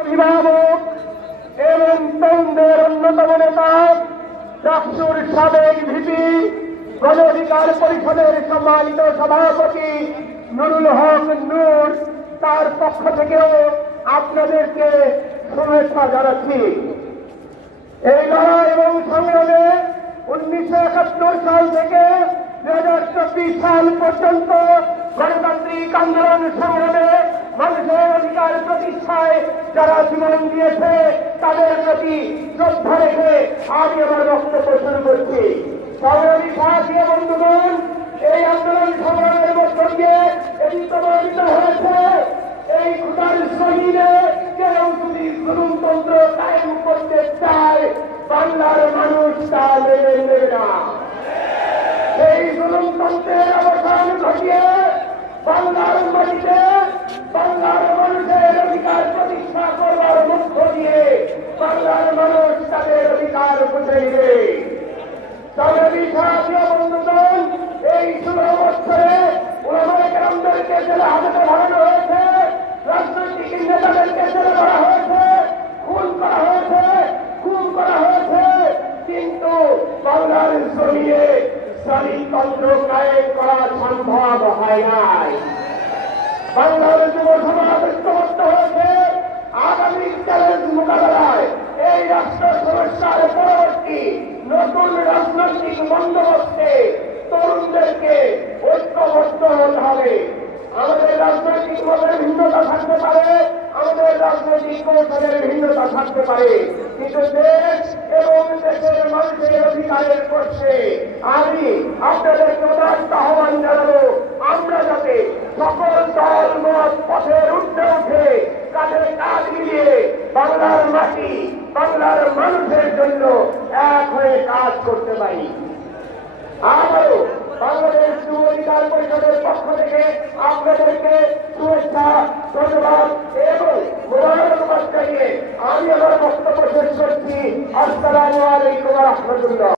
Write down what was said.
অভিভাবক এবং তরুণদের অন্যতম নেতা ডাকসুর সাবেক ভিপি গণ অধিকার পরিষদের সম্মানিত সভাপতি নুরুল হক নূর তার পক্ষ থেকেও আপনাদেরকে শুভেচ্ছা জানাচ্ছি। এই লড়াই এবং সংগ্রামে 1971 সাল থেকে 2024 সাল পর্যন্ত গণতান্ত্রিক আন্দোলন সংগ্রামে মানুষের অধিকার প্রতিষ্ঠায় যারা জীবন দিয়েছে তাদের প্রতি শ্রদ্ধা রেখে আমি আমার বক্তব্য শুরু করছি। সংগ্রামী সাথী বন্ধুগণ, এই আন্দোলন সংগ্রামের মধ্য দিয়ে এটি প্রমাণিত হয়েছে এই ক্ষুধার জমিনে কেউ যদি জুলুমতন্ত্র কায়েম করতে চায় বাংলার মানুষ তা মেনে নেবে না। এই জুলুমতন্ত্রের অবসান ঘটিয়ে বাংলার মাটিতে বাংলার মানুষের অধিকার প্রতিষ্ঠা করবার মধ্য দিয়ে বাংলার মানুষ তাদের অধিকার বুঝে নেবে। সংগ্রামী সাথী বন্ধুগণ, এই 16 বছরে ওলামায়ে কেরামদেরকে জেলে হাজতে ধরানো হয়েছে, রাজনৈতিক নেতাদেরকে জেলে ধরা হয়েছে, খুন করা হয়েছে, খুন করা হয়েছে, কিন্তু বাংলার জমিনে শাসনতন্ত্র কায়েম করা সম্ভব হয় নাই। বাংলার যুব সমাজ ঐক্যবদ্ধ হয়েছে আগামী চ্যালেঞ্জ মোকাবেলায় এই রাষ্ট্র সমস্যার পরবর্তী নতুন রাজনৈতিক বন্দোবস্তে তরুণদেরকে ঐক্যবদ্ধ হতে হবে। আমাদের রাজনৈতিক মতের ভিন্নতা থাকতে পারে, আমাদের রাজনৈতিক কৌশলের ভিন্নতা থাকতে পারে, কিন্তু দেশ এবং দেশের মানুষের অধিকারের পক্ষে আমি আপনাদেরকে উদাত্ত আহ্বান জানাবো, আমরা যাতে সকল দল মত পথের ঊর্ধ্বে উঠে কাঁধে কাঁধ মিলিয়ে বাংলার মাটি বাংলার মানুষের জন্য এক হয়ে কাজ করতে পারি। আবারও বাংলাদেশ যুব অধিকার পরিষদের পক্ষ থেকে আপনাদেরকে শুভেচ্ছা, ধন্যবাদ এবং মোবারকবাদ জানিয়ে আমি আমার বক্তব্য শেষ করছি। আসসালামু আলাইকুম ওয়া রাহমাতুল্লাহ।